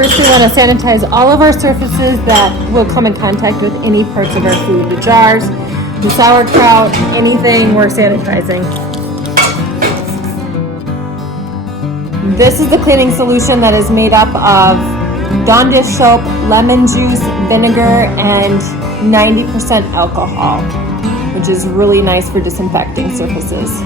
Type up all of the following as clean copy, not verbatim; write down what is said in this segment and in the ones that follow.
First, we want to sanitize all of our surfaces that will come in contact with any parts of our food. The jars, the sauerkraut, anything we're sanitizing. This is the cleaning solution that is made up of Dawn dish soap, lemon juice, vinegar, and 90% alcohol, which is really nice for disinfecting surfaces.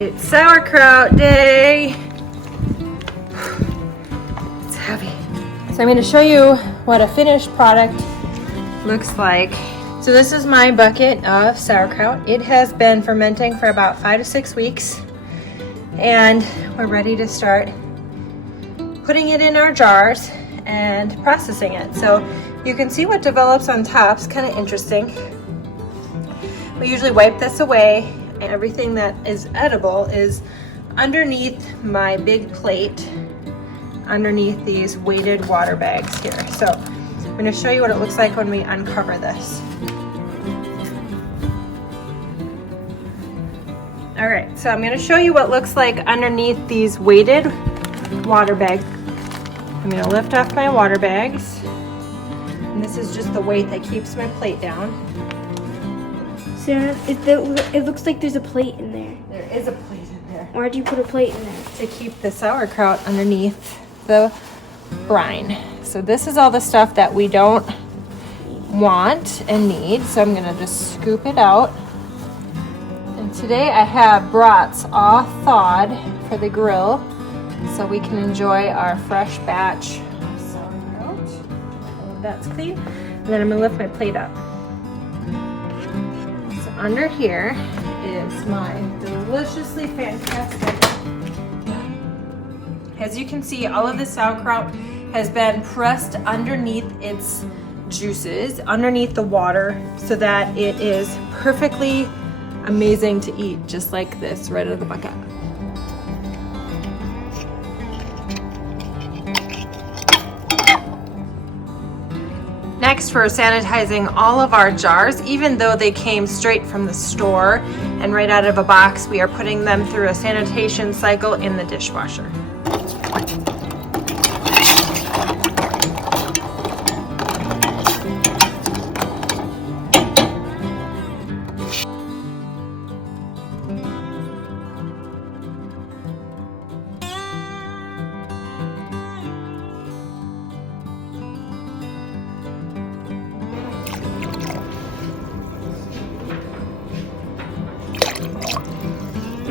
It's sauerkraut day. It's heavy. So I'm going to show you what a finished product looks like. So this is my bucket of sauerkraut. It has been fermenting for about 5 to 6 weeks, and we're ready to start putting it in our jars and processing it. So you can see what develops on top. It's kind of interesting. We usually wipe this away, and everything that is edible is underneath my big plate, underneath these weighted water bags here. So I'm going to show you what it looks like when we uncover this. All right, so I'm going to show you what it looks like underneath these weighted water bags. I'm going to lift off my water bags, and this is just the weight that keeps my plate down. Sarah, it looks like there's a plate in there. There is a plate in there. Why'd you put a plate in there? To keep the sauerkraut underneath the brine. So this is all the stuff that we don't want and need. So I'm gonna just scoop it out. And today I have brats all thawed for the grill, so we can enjoy our fresh batch of sauerkraut. All of that's clean. And then I'm gonna lift my plate up. So under here is my deliciously fantastic. As you can see, all of the sauerkraut has been pressed underneath its juices, underneath the water, so that it is perfectly amazing to eat, just like this, right out of the bucket. Next, we're sanitizing all of our jars. Even though they came straight from the store and right out of a box, we are putting them through a sanitation cycle in the dishwasher.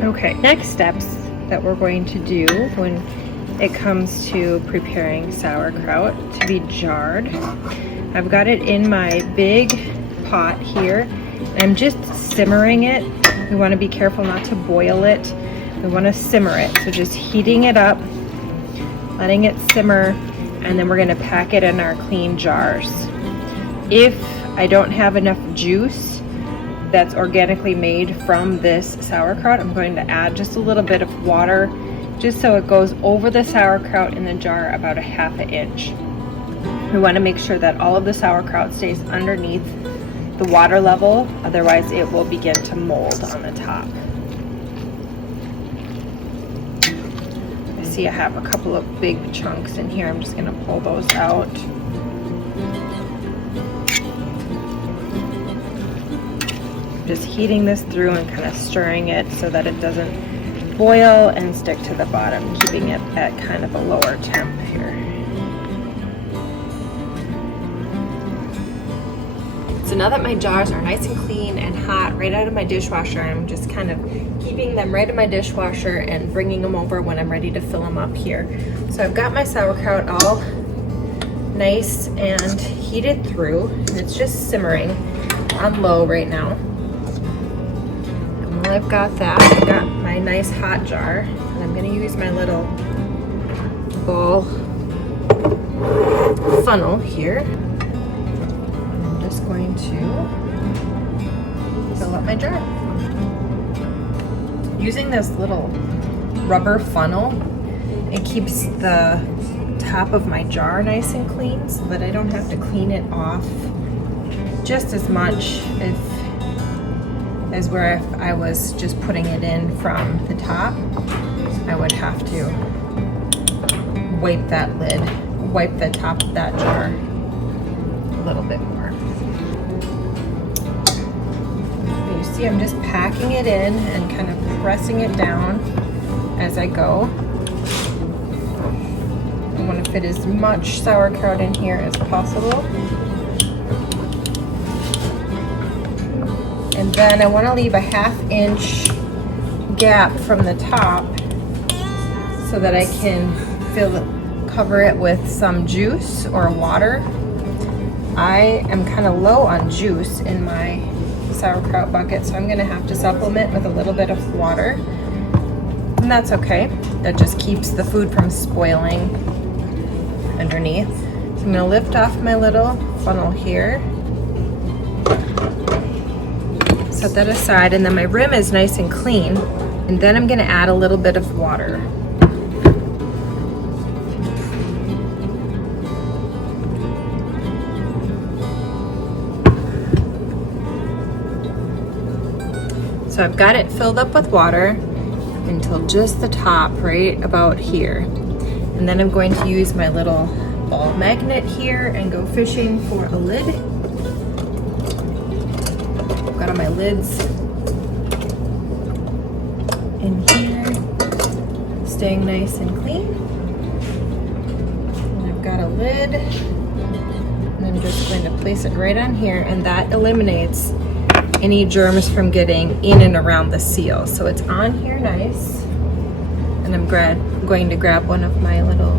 Okay, next steps that we're going to do when it comes to preparing sauerkraut to be jarred. I've got it in my big pot here. I'm just simmering it. We want to be careful not to boil it. We want to simmer it. So just heating it up, letting it simmer, and then we're going to pack it in our clean jars. If I don't have enough juice that's organically made from this sauerkraut, I'm going to add just a little bit of water, just so it goes over the sauerkraut in the jar about 1/2 inch. We want to make sure that all of the sauerkraut stays underneath the water level, otherwise it will begin to mold on the top. I see I have a couple of big chunks in here. I'm just going to pull those out. Just heating this through and kind of stirring it so that it doesn't boil and stick to the bottom, keeping it at kind of a lower temp here. So now that my jars are nice and clean and hot right out of my dishwasher, I'm just kind of keeping them right in my dishwasher and bringing them over when I'm ready to fill them up here. So I've got my sauerkraut all nice and heated through, and it's just simmering on low right now. I've got that. I've got my nice hot jar, and I'm going to use my little bowl funnel here. I'm just going to fill up my jar. Using this little rubber funnel, it keeps the top of my jar nice and clean so that I don't have to clean it off just as much as where if I was just putting it in from the top, I would have to wipe that lid, wipe the top of that jar a little bit more. But you see I'm just packing it in and kind of pressing it down as I go. I want to fit as much sauerkraut in here as possible. And then I want to leave a 1/2 inch gap from the top so that I can cover it with some juice or water. I am kind of low on juice in my sauerkraut bucket, so I'm going to have to supplement with a little bit of water. And that's okay. That just keeps the food from spoiling underneath. So I'm going to lift off my little funnel here. Set that aside, and then my rim is nice and clean. And then I'm going to add a little bit of water. So I've got it filled up with water until just the top, right about here. And then I'm going to use my little ball magnet here and go fishing for a lid. I've got all my lids in here, staying nice and clean. And I've got a lid, and I'm just going to place it right on here, and that eliminates any germs from getting in and around the seal. So it's on here nice. And I'm going to grab one of my little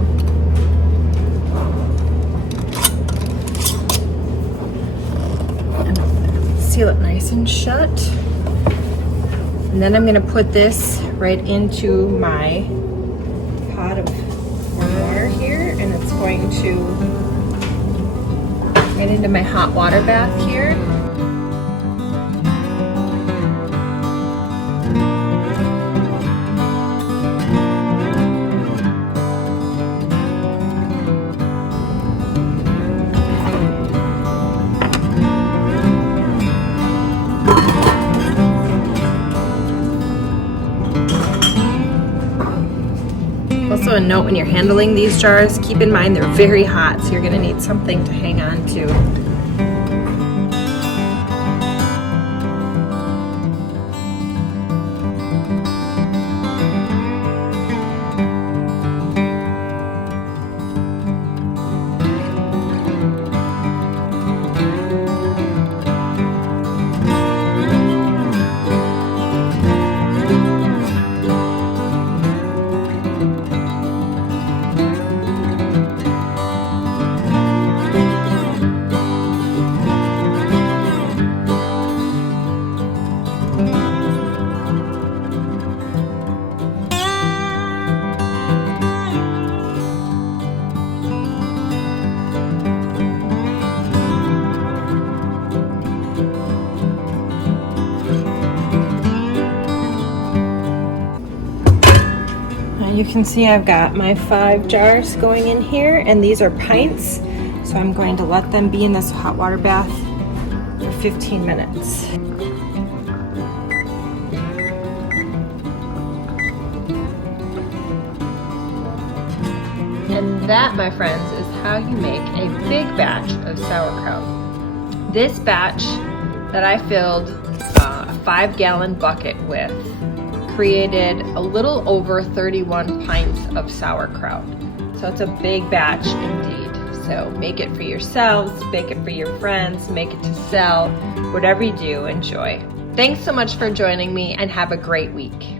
and seal it nice and shut. And then I'm going to put this right into my pot of warm water here, and it's going to right into my hot water bath here. Also a note, when you're handling these jars, keep in mind they're very hot, so you're going to need something to hang on to. You can see I've got my 5 jars going in here, and these are pints, so I'm going to let them be in this hot water bath for 15 minutes. And that, my friends, is how you make a big batch of sauerkraut. This batch that I filled a 5-gallon bucket with created a little over 31 pints of sauerkraut. So it's a big batch indeed. So make it for yourselves, bake it for your friends, make it to sell, whatever you do, enjoy. Thanks so much for joining me, and have a great week.